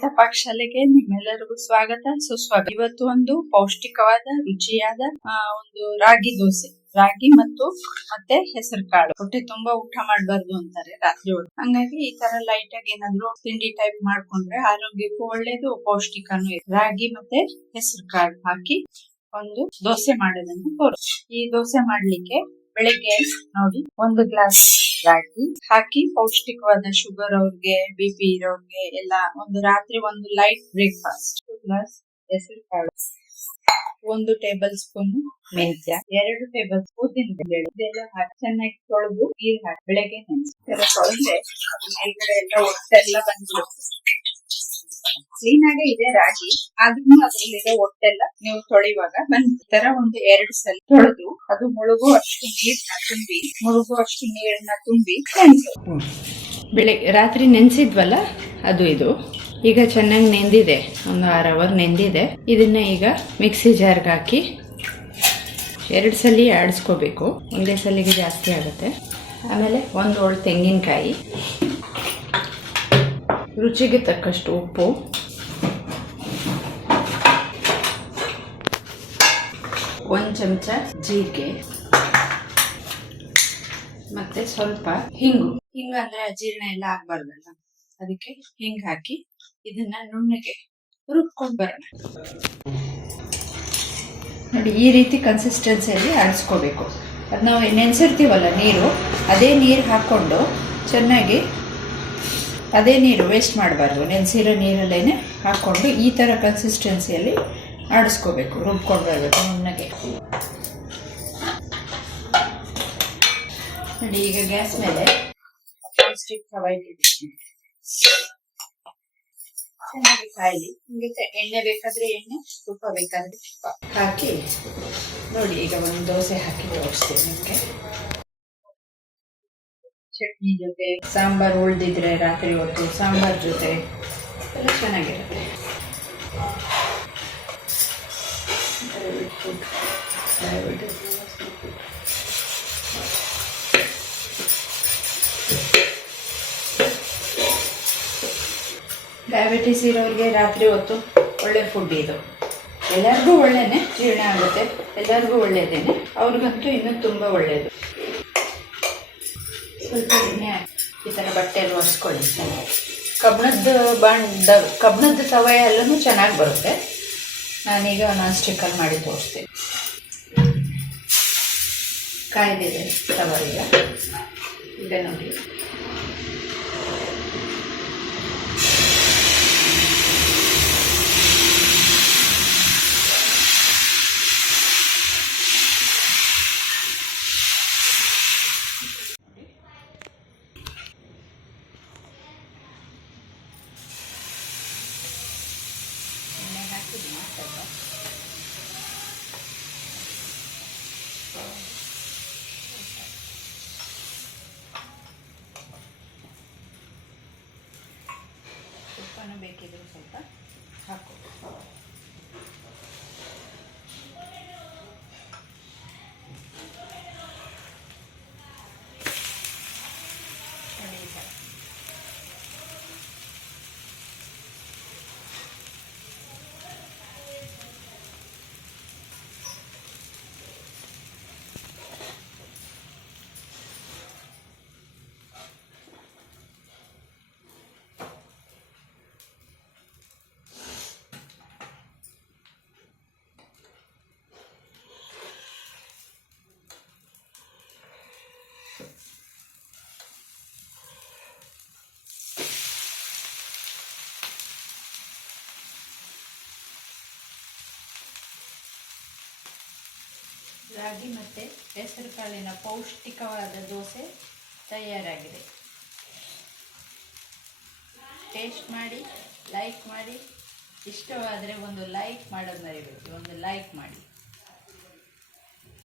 ಗೀತಾ ಪಾಕಶಾಲೆಗೆ ನಿಮ್ಮೆಲ್ಲರಿಗೂ ಸ್ವಾಗತ ಸುಸ್ವಾಗತ. ಇವತ್ತು ಒಂದು ಪೌಷ್ಟಿಕವಾದ ರುಚಿಯಾದ ಒಂದು ರಾಗಿ ದೋಸೆ. ರಾಗಿ ಮತ್ತೆ ಹೆಸರು ಕಾಳು. ಹೊಟ್ಟೆ ತುಂಬಾ ಊಟ ಮಾಡಬಾರ್ದು ಅಂತಾರೆ ರಾತ್ರಿ ಹೊತ್ತು. ಹಂಗಾಗಿ ಈ ತರ ಲೈಟ್ ಆಗಿ ಏನಾದ್ರು ತಿಂಡಿ ಟೈಪ್ ಮಾಡ್ಕೊಂಡ್ರೆ ಆರೋಗ್ಯಕ್ಕೂ ಒಳ್ಳೇದು, ಪೌಷ್ಟಿಕನೂ ಇದೆ. ರಾಗಿ ಮತ್ತೆ ಹೆಸರು ಕಾಳು ಹಾಕಿ ಒಂದು ದೋಸೆ ಮಾಡೋದನ್ನು ತೋರಿಸಿ. ಈ ದೋಸೆ ಮಾಡ್ಲಿಕ್ಕೆ ಬೆಳಿಗ್ಗೆ ನೋಡಿ 1 ಗ್ಲಾಸ್ ರಾಗಿ ಹಾಕಿ ಪೌಷ್ಟಿಕವಾದ ಶುಗರ್ ಅವ್ರಿಗೆ, ಬಿಪಿ ಇರೋರ್ಗೆ ಎಲ್ಲ ಒಂದು ರಾತ್ರಿ ಒಂದು ಲೈಟ್ ಬ್ರೇಕ್ಫಾಸ್ಟ್. 2 ಗ್ಲಾಸ್ ಹೆಸರು ಕಾಳು, 1 ಟೇಬಲ್ ಸ್ಪೂನ್ ಮೆಂತ್ಯ, 2 ಟೇಬಲ್ ಸ್ಪೂನ್ ಉದ್ದಿನಬೇಳೆ ಇದೆಲ್ಲ ಹಾಕಿ ಚೆನ್ನಾಗಿ ತೊಳೆದು ನೀರು ಹಾಕಿ ಬೆಳಗ್ಗೆ ನೆನೆಸಿ ತೊಳೆದ್ರೆ ಮೇಲ್ಗಡೆ ಎಲ್ಲ ಒಟ್ಟೆಲ್ಲ ಬಂದ್ಬಿಡುತ್ತೆ. ಕ್ಲೀನ್ ಆಗೇ ಇದೆ ರಾಗಿ, ಆದ್ರೂ ಅದ್ರಲ್ಲಿರೋ ಒಟ್ಟೆಲ್ಲ ನೀವು ತೊಳೆಯುವಾಗ ತರ ಒಂದು 2 ಸಲ ತೊಳೆದು ಅದು ಮುಳುಗುವಷ್ಟು ನೀರನ್ನ ತುಂಬಿ ರಾತ್ರಿ ನೆನ್ಸಿದ್ವಲ್ಲ ಅದು ಇದು ಈಗ ಚೆನ್ನಾಗಿ ನೆಂದಿದೆ. ಒಂದು 6 ಅವರ್ ನೆಂದಿದೆ. ಇದನ್ನ ಈಗ ಮಿಕ್ಸಿ ಜಾರ್ಗೆ ಹಾಕಿ 2 ಸಲ ಆಡಿಸ್ಕೋಬೇಕು. ಒಂದೇ ಸಲಿಗೆ ಜಾಸ್ತಿ ಆಗುತ್ತೆ. ಆಮೇಲೆ 1 ಹೋಳು ತೆಂಗಿನಕಾಯಿ, ರುಚಿಗೆ ತಕ್ಕಷ್ಟು ಉಪ್ಪು, ಒಂದು ಚಮಚ ಜೀರಿಗೆ, ಮತ್ತೆ ಸ್ವಲ್ಪ ಹಿಂಗು ಅಂದ್ರೆ ಅಜೀರ್ಣ ಎಲ್ಲ ಆಗ್ಬಾರ್ದಲ್ಲ, ಅದಕ್ಕೆ ಹಿಂಗ್ ಹಾಕಿ ಇದನ್ನ ನುಣ್ಣಗೆ ರುಬ್ಕೊಂಡು ಬರೋಣ. ನೋಡಿ, ಈ ರೀತಿ ಕನ್ಸಿಸ್ಟೆನ್ಸಿಯಲ್ಲಿ ಆಡಿಸ್ಕೋಬೇಕು. ಅದು ನಾವು ನೆನೆಸಿರ್ತೀವಲ್ಲ ನೀರು, ಅದೇ ನೀರು ಹಾಕ್ಕೊಂಡು ಚೆನ್ನಾಗಿ, ಅದೇ ನೀರು ವೇಸ್ಟ್ ಮಾಡಬಾರ್ದು, ನೆನೆಸಿರೋ ನೀರಲ್ಲೇನೆ ಹಾಕ್ಕೊಂಡು ಈ ಥರ ಕನ್ಸಿಸ್ಟೆನ್ಸಿಯಲ್ಲಿ ಆಡಿಸ್ಕೋಬೇಕು, ರುಬ್ಕೊಂಡು ಬರಬೇಕು ನುಣ್ಣಗೆ. ನೋಡಿ, ಈಗ ಗ್ಯಾಸ್ ಮೇಲೆ ಸ್ಟಿಕ್ ತವಾ ಇಟ್ಟಿದ್ದೀನಿ. ಚೆನ್ನಾಗಿ ಕಾಯಿಲಿ. ನಿಮಗೆ ಎಣ್ಣೆ ಬೇಕಾದ್ರೆ ಎಣ್ಣೆ, ತುಪ್ಪ ಬೇಕಾದ್ರೆ ತುಪ್ಪ ಹಾಕಿ ನೋಡಿ. ಈಗ ಒಂದು ದೋಸೆ ಹಾಕಿ ತೋರಿಸ್ತೀನಿ ನಿಮಗೆ. ಚಟ್ನಿ ಜೊತೆ, ಸಾಂಬಾರ್ ಉಳ್ದಿದ್ರೆ ರಾತ್ರಿ ಹೊತ್ತು ಸಾಂಬಾರ್ ಜೊತೆ ಎಲ್ಲ ಚೆನ್ನಾಗಿರುತ್ತೆ. ಡಯಾಬಿಟಿಸ್ ಇರೋರಿಗೆ ರಾತ್ರಿ ಹೊತ್ತು ಒಳ್ಳೆ ಫುಡ್ ಇದು. ಎಲ್ಲರಿಗೂ ಒಳ್ಳೆನೆ, ಜೀರ್ಣ ಆಗುತ್ತೆ, ಎಲ್ಲರಿಗೂ ಒಳ್ಳೇದೇನೆ. ಅವ್ರಿಗಂತೂ ಇನ್ನೂ ತುಂಬ ಒಳ್ಳೆಯದು. ಸ್ವಲ್ಪ ಎಣ್ಣೆ ಈ ಥರ ಬಟ್ಟೆಯಲ್ಲಿ ಒರೆಸ್ಕೊಳ್ಳಿ. ಕಬ್ಬಣದ ತವ ಎಲ್ಲನೂ ಚೆನ್ನಾಗಿ ಬರುತ್ತೆ. ನಾನೀಗ ನಾನ್ ಸ್ಟಿಕ್ಕಲ್ಲಿ ಮಾಡಿ ತೋರಿಸ್ತೀನಿ. ಕಾಯ್ದಿದೆ ತವ ಈಗ ನೋಡಿ. ತುಪ್ಪನೂ ಬೇಕಿದ್ರು ಸ್ವಲ್ಪ ಹಾಕು. ರಾಗಿ ಮತ್ತು ಹೆಸರು ಕಾಳಿನ ಪೌಷ್ಟಿಕವಾದ ದೋಸೆ ತಯಾರಾಗಿದೆ. ಟೇಸ್ಟ್ ಮಾಡಿ, ಲೈಕ್ ಮಾಡಿ. ಇಷ್ಟವಾದರೆ ಒಂದು ಲೈಕ್ ಮಾಡೋದು ಮರಿಬೇಡಿ, ಒಂದು ಲೈಕ್ ಮಾಡಿ.